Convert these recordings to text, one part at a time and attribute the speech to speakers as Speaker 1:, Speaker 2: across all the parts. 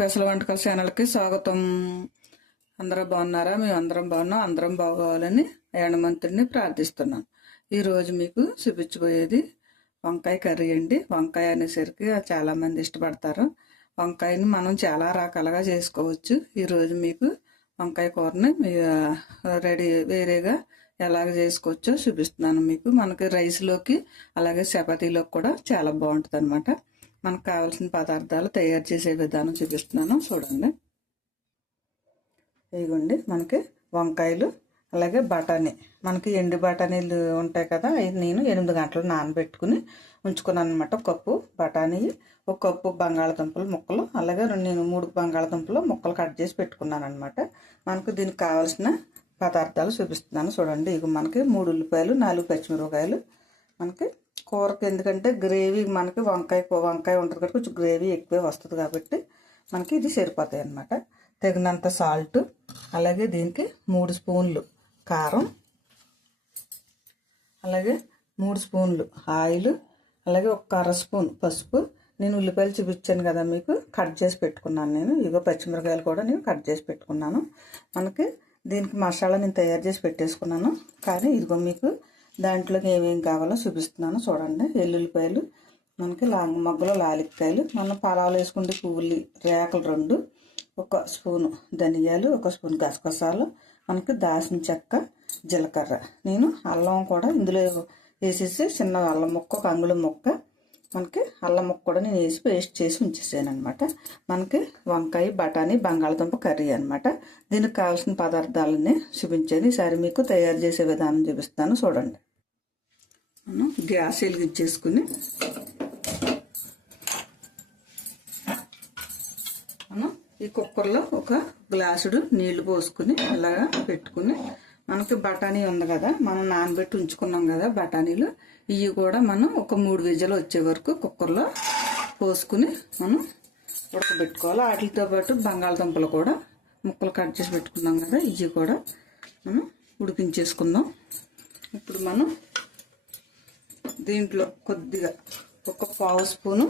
Speaker 1: Special వంటకాల ఛానల్కి స్వాగతం. అందరూ బాగున్నారా? మేము అందరం బాగున్నాం. అందరం బాగోవాలని ఏడమంతుడిని ప్రార్థిస్తున్నాం. ఈరోజు మీకు చూపించబోయేది వంకాయ కర్రీ అండి. వంకాయ అనేసరికి చాలామంది ఇష్టపడతారు. వంకాయని మనం చాలా రకాలుగా చేసుకోవచ్చు. ఈరోజు మీకు వంకాయ కూరని మీ, రెడీ వేరేగా ఎలాగ చేసుకోవచ్చో చూపిస్తున్నాను మీకు. మనకి రైస్లోకి అలాగే చపాతీలోకి కూడా చాలా బాగుంటుంది అనమాట మనకు కావాల్సిన పదార్థాలు తయారు చేసే విధానం చూపిస్తున్నాను. చూడండి. ఇదిగోండి మనకి వంకాయలు అలాగే బఠానీ. మనకి ఎండు బఠానీలు ఉంటాయి కదా ఇది నేను ఎనిమిది గంటలు నానబెట్టుకుని ఉంచుకున్నాను అనమాట ఒక కప్పు బఠానీ ఒక కప్పు బంగాళదుంపలు ముక్కలు అలాగే రెండు- నేను మూడు బంగాళదుంపలు ముక్కలు కట్ చేసి పెట్టుకున్నాను అనమాట మనకు దీనికి కావాల్సిన పదార్థాలు చూపిస్తున్నాను. చూడండి ఇక మనకి మూడు ఉల్లిపాయలు నాలుగు పచ్చిమిరపకాయలు మనకి కూరకి ఎందుకంటే గ్రేవీ మనకి వంకాయ వంకాయ ఉంటుంది కాబట్టి కొంచెం గ్రేవీ ఎక్కువే వస్తుంది కాబట్టి మనకి ఇది సరిపోతాయి అన్నమాట. తగినంత సాల్ట్ అలాగే దీనికి మూడు స్పూన్లు కారం అలాగే మూడు స్పూన్లు ఆయిల్ అలాగే ఒక అర స్పూన్ పసుపు. నేను ఉల్లిపాయలు చూపించాను కదా మీకు కట్ చేసి పెట్టుకున్నాను నేను. ఇగో పచ్చిమిరకాయలు కూడా నేను కట్ చేసి పెట్టుకున్నాను. మనకి దీనికి మసాలా నేను తయారు చేసి పెట్టేసుకున్నాను. కానీ ఇదిగో మీకు దాంట్లోకి ఏమేమి కావాలో చూపిస్తున్నాను. చూడండి ఎల్లుల్లిపాయలు మనకి లాంగ్ మొగ్గలు లాలిక్కాయలు మనం పలావులు వేసుకుంటే పువ్వులు రేకలు రెండు ఒక స్పూను ధనియాలు ఒక స్పూన్ గసగసాలు మనకి దాసిన చెక్క జీలకర్ర. నేను అల్లం కూడా ఇందులో వేసేసి చిన్న అల్లం ముక్క ఒక అంగుళం ముక్క మనకి అల్లం ముక్క కూడా నేను వేసి పేస్ట్ చేసి ఉంచేసాను అనమాట మనకి వంకాయ బఠానీ బంగాళదుంప కర్రీ అనమాట దీనికి కావాల్సిన పదార్థాలని చూపించాను. ఈసారి మీకు తయారు చేసే విధానం చూపిస్తాను. చూడండి. మనం గ్యాస్ వెలిగించేసుకుని మనం ఈ కుక్కర్లో ఒక గ్లాసుడు నీళ్ళు పోసుకుని అలాగా పెట్టుకుని మనకి బఠానీ ఉంది కదా మనం నానబెట్టి ఉంచుకున్నాం కదా బఠానీలు ఇవి కూడా మనం ఒక మూడు విజలు వచ్చే వరకు కుక్కర్లో పోసుకుని మనం ఉడకబెట్టుకోవాలి. వాటితో పాటు బంగాళదుంపలు కూడా ముక్కలు కట్ చేసి పెట్టుకున్నాం కదా ఇవి కూడా మనం ఉడికించేసుకుందాం. ఇప్పుడు మనం దీంట్లో కొద్దిగా ఒక పావు స్పూను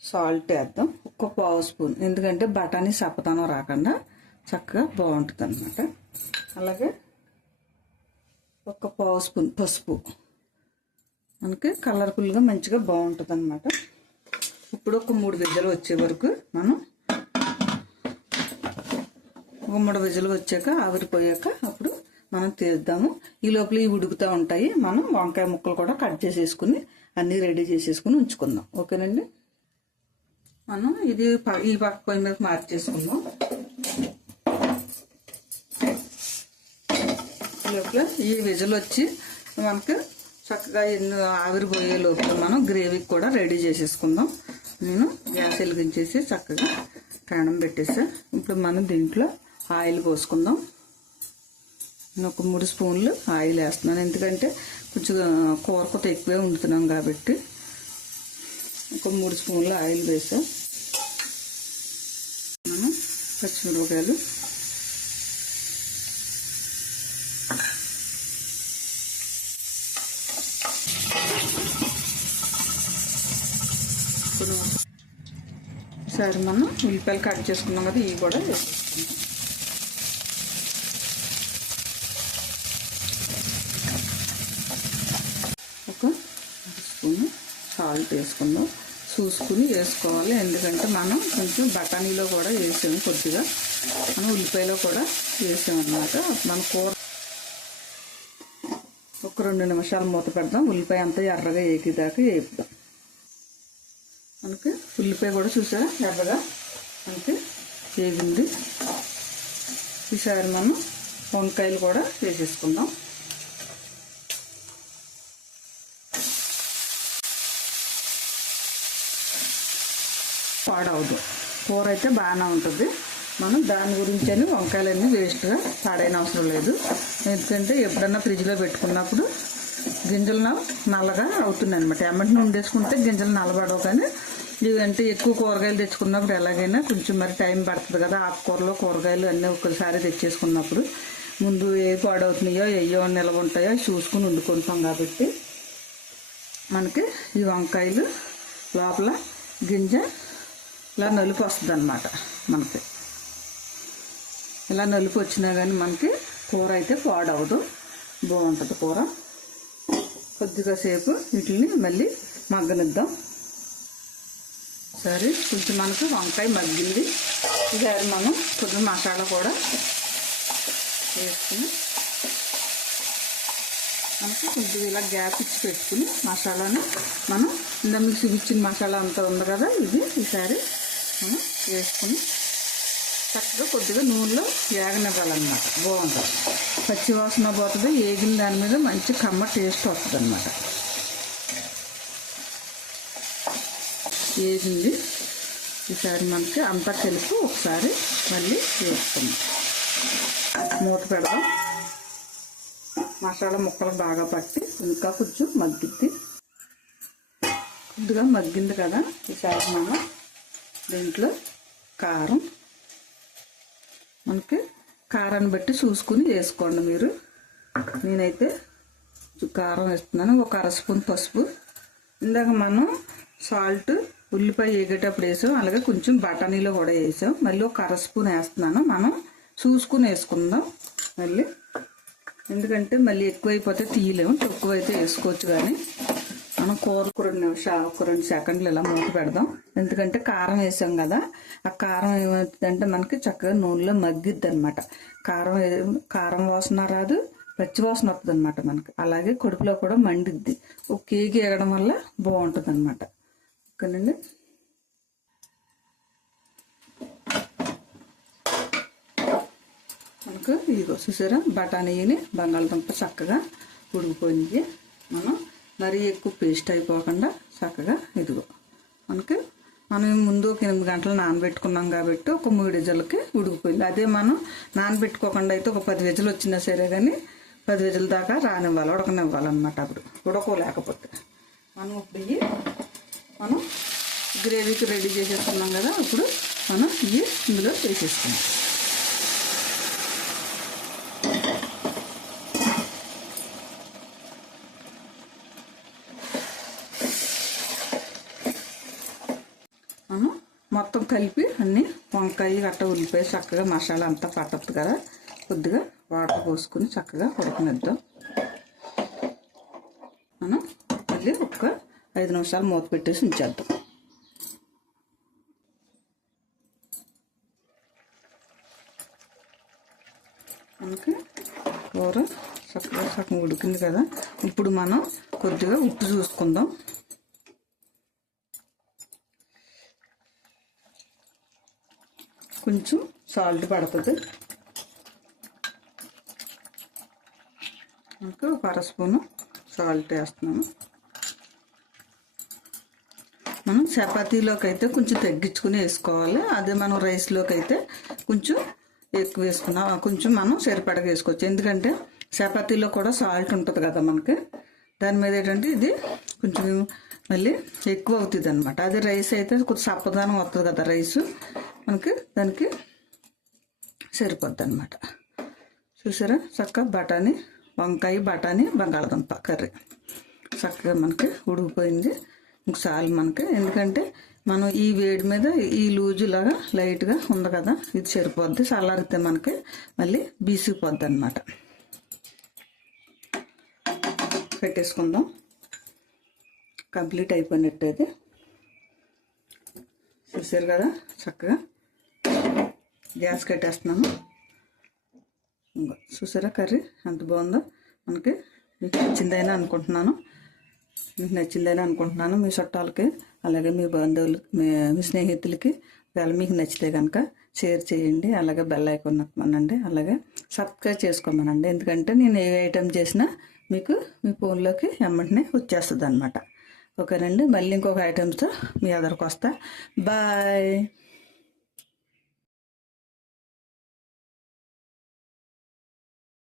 Speaker 1: సాల్ట్ వేద్దాం. ఒక్క పావు స్పూన్. ఎందుకంటే బఠానీ సపతనం రాకుండా చక్కగా బాగుంటుంది అనమాట అలాగే ఒక పావు స్పూన్ పసుపు. మనకి కలర్ఫుల్గా మంచిగా బాగుంటుంది అనమాట ఇప్పుడు ఒక మూడు విజలు వచ్చే వరకు మనం ఒక మూడు విజలు వచ్చాక ఆవిరిపోయాక మనం తీద్దాము. ఈ లోపల ఇవి ఉడుకుతూ ఉంటాయి. మనం వంకాయ ముక్కలు కూడా కట్ చేసేసుకుని అన్నీ రెడీ చేసేసుకుని ఉంచుకుందాం. ఓకేనండి? మనం ఇది ప- ఈ పక్క పొయ్యి మీద మార్చేసుకుందాం. ఈ లోపల ఈ విజలు వచ్చి మనకి చక్కగా ఎన్నో ఆవిరిపోయే లోపల మనం గ్రేవీకి కూడా రెడీ చేసేసుకుందాం. నేను గ్యాస్ వెలిగించేసి చక్కగా కాణం పెట్టేసా. ఇప్పుడు మనం దీంట్లో ఆయిల్ పోసుకుందాం. నేను ఒక మూడు స్పూన్లు ఆయిల్ వేస్తున్నాను. ఎందుకంటే కొంచెం కూర కొత్త ఎక్కువే వండుతున్నాం కాబట్టి ఒక మూడు స్పూన్లు ఆయిల్ వేసాం. మనం పచ్చిమిరపకాయలు ఇప్పుడు మనం ఉల్లిపాయలు కట్ చేసుకున్నాం కదా ఇవి కూడా ఒక స్పూన్ సాల్ట్ వేసుకుందాం. చూసుకుని వేసుకోవాలి. ఎందుకంటే మనం కొంచెం బఠానీలో కూడా వేసాము కొద్దిగా. మనం ఉల్లిపాయలో కూడా వేసామన్నమాట మన కూర ఒక రెండు నిమిషాలు మూత పెడదాం. ఉల్లిపాయ అంతా ఎర్రగా ఏకిదాకా వేపుదాం మనకి ఉల్లిపాయ కూడా చూసారా? ఎర్రగా మనకి వేగింది ఈసారి మనం వంకాయలు కూడా వేసేసుకుందాం. పాడవదు. కూర అయితే బాగానే ఉంటుంది. మనం దాని గురించి అని వంకాయలన్నీ వేస్ట్గా పాడైన అవసరం లేదు. ఎందుకంటే ఎప్పుడన్నా ఫ్రిడ్జ్లో పెట్టుకున్నప్పుడు గింజలు నల్లగా అవుతున్నాయి అనమాట ఎమ్మటిని ఉండేసుకుంటే గింజలు నల్లబడవు కానీ ఇవంటే ఎక్కువ కూరగాయలు తెచ్చుకున్నప్పుడు ఎలాగైనా కొంచెం మరి టైం పడుతుంది కదా ఆకుకూరలో కూరగాయలు అన్నీ ఒకసారి తెచ్చేసుకున్నప్పుడు. ముందు ఏ పాడవుతున్నాయో ఏయో నిలవ ఉంటాయో చూసుకుని వండుకుంటాం కాబట్టి మనకి ఈ వంకాయలు లోపల గింజ ఇలా నలుపు వస్తుంది అనమాట మనకి. ఇలా నలుపు వచ్చినా కానీ మనకి కూర అయితే పాడవదు. బాగుంటుంది కూర. కొద్దిగా సేపు వీటిని మళ్ళీ మగ్గనిద్దాం. సరే కొంచెం మనకు వంకాయ మగ్గింది. ఇది మనం కొద్దిగా మసాలా కూడా వేసుకుని మనకి కొద్దిగా ఇలా గ్యాప్ ఇచ్చి పెట్టుకుని మసాలాని మనం ఇందా మీకు చూపించిన మసాలా అంతా ఉంది కదా ఇది ఈసారి మనం వేసుకుని చక్కగా కొద్దిగా నూనెలో వేగనివ్వాలన్నమాట బాగుంటుంది. పచ్చి వాసన పోతుంది వేగిన దాని మీద మంచి కమ్మ టేస్ట్ వస్తుంది అనమాట ఏగింది. ఈసారి మనకి అంతా కలిపి ఒకసారి మళ్ళీ వేసుకుందాం. మూత పెడదాం. మసాలా ముక్కలు బాగా పట్టి ఇంకా కొంచెం మగ్గిద్ది కొద్దిగా మగ్గింది కదా. ఈసారి మనం దీంట్లో కారం. మనకి కారాన్ని బట్టి చూసుకుని వేసుకోండి మీరు. నేనైతే కారం వేస్తున్నాను. ఒక అర స్పూన్ పసుపు. ఇందాక మనం సాల్ట్ ఉల్లిపాయ వేగేటప్పుడు వేసాం. అలాగే కొంచెం బఠానీలో కూడా వేసాం. మళ్ళీ ఒక అర స్పూన్ వేస్తున్నాను. మనం చూసుకుని వేసుకుందాం మళ్ళీ. ఎందుకంటే మళ్ళీ ఎక్కువైపోతే తీయలేము. తక్కువ అయితే వేసుకోవచ్చు కానీ. మనం కూరకు రెండు నిమిషాలు ఒక రెండు సెకండ్లు ఇలా మూత పెడదాం. ఎందుకంటే కారం వేసాం కదా ఆ కారం ఏమవుతుందంటే మనకి చక్కగా నూనెలో మగ్గిద్ది అనమాట కారం కారం వాసన రాదు పచ్చి వాసన వస్తుంది అనమాట మనకి. అలాగే కడుపులో కూడా మండిద్ది. ఒక కేకి ఎగడం వల్ల బాగుంటుంది అనమాట ఓకేనండి? మనకు ఇదిగో చూసారా? బఠానీని బంగాళదుంప చక్కగా ఉడికిపోయింది మనం మరీ ఎక్కువ పేస్ట్ అయిపోకుండా చక్కగా ఇదిగో. మనకి మనం ముందు ఒక ఎనిమిది గంటలు నానబెట్టుకున్నాం కాబట్టి ఒక మూడు విజలకి ఉడికిపోయింది. అదే మనం నానబెట్టుకోకుండా అయితే ఒక పది విజలు వచ్చినా సరే కానీ పది విజల దాకా రానివ్వాలి ఉడకనివ్వాలన్నమాట అప్పుడు. ఉడకలేకపోతే. మనం ఇప్పుడు ఇవి మనం గ్రేవీకి రెడీ చేసేసుకున్నాం కదా ఇప్పుడు మనం ఇవి ఇందులో వేసేసుకున్నాం మనం మొత్తం కలిపి అన్ని వంకాయ గట్ట ఉల్లిపాయ చక్కగా మసాలా అంతా పట్టద్దు కదా. కొద్దిగా వాటర్ పోసుకుని చక్కగా ఉడకనిద్దాం. మనం మళ్ళీ ఒక్క ఐదు నిమిషాలు మూత పెట్టేసి ఉంచేద్దాం. మనకి కూర చక్కగా సగం ఉడికింది కదా. ఇప్పుడు మనం కొద్దిగా ఉప్పు చూసుకుందాం. కొంచెం సాల్ట్ పడుతుంది. ఇంకా ఒక అర స్పూను సాల్ట్ వేస్తున్నాము మనం చపాతీలోకి అయితే కొంచెం తగ్గించుకుని వేసుకోవాలి. అదే మనం రైస్లోకి అయితే కొంచెం ఎక్కువ వేసుకున్నాం. కొంచెం మనం సరిపడగా వేసుకోవచ్చు. ఎందుకంటే చపాతీలో కూడా సాల్ట్ ఉంటుంది కదా మనకి. దాని మీద ఏంటంటే ఇది కొంచెం మళ్ళీ ఎక్కువ అవుతుంది అనమాట అదే రైస్ అయితే కొంచెం సప్పదానం వస్తుంది కదా రైస్. మనకి దానికి సరిపోద్ది అనమాట చూసారా? చక్కగా బఠానీ వంకాయ బఠానీ బంగాళదుంప కర్రీ. చక్కగా మనకి ఉడికిపోయింది. ఇంకోసారి మనకి ఎందుకంటే మనం ఈ వేడి మీద ఈ లూజు లాగా లైట్గా ఉంది కదా ఇది సరిపోద్ది. చల్లారితే మనకి మళ్ళీ బీసిపోద్ది అనమాట పెట్టేసుకుందాం. కంప్లీట్ అయిపోయినట్టు అయితే చూసారు కదా? చక్కగా గ్యాస్ కట్టేస్తున్నాను ఇంకో చూసారా కర్రీ? ఎంత బాగుందో. మనకి మీకు నచ్చిందైనా అనుకుంటున్నాను. మీకు నచ్చిందని అనుకుంటున్నాను మీ చుట్టాలకి అలాగే మీ బంధువులకి మీ స్నేహితులకి. ఒకవేళ మీకు నచ్చితే కనుక షేర్ చేయండి. అలాగే బెల్ ఐకాన్ నొక్కమనండి. అలాగే సబ్స్క్రైబ్ చేసుకోమనండి. ఎందుకంటే నేను ఏ ఐటెం చేసినా మీకు మీ ఫోన్లోకి వెంటనే వచ్చేస్తుంది అనమాట ఓకేనండి. మళ్ళీ ఇంకొక ఐటమ్స్తో మీ ఎదరికి వస్తా బాయ్.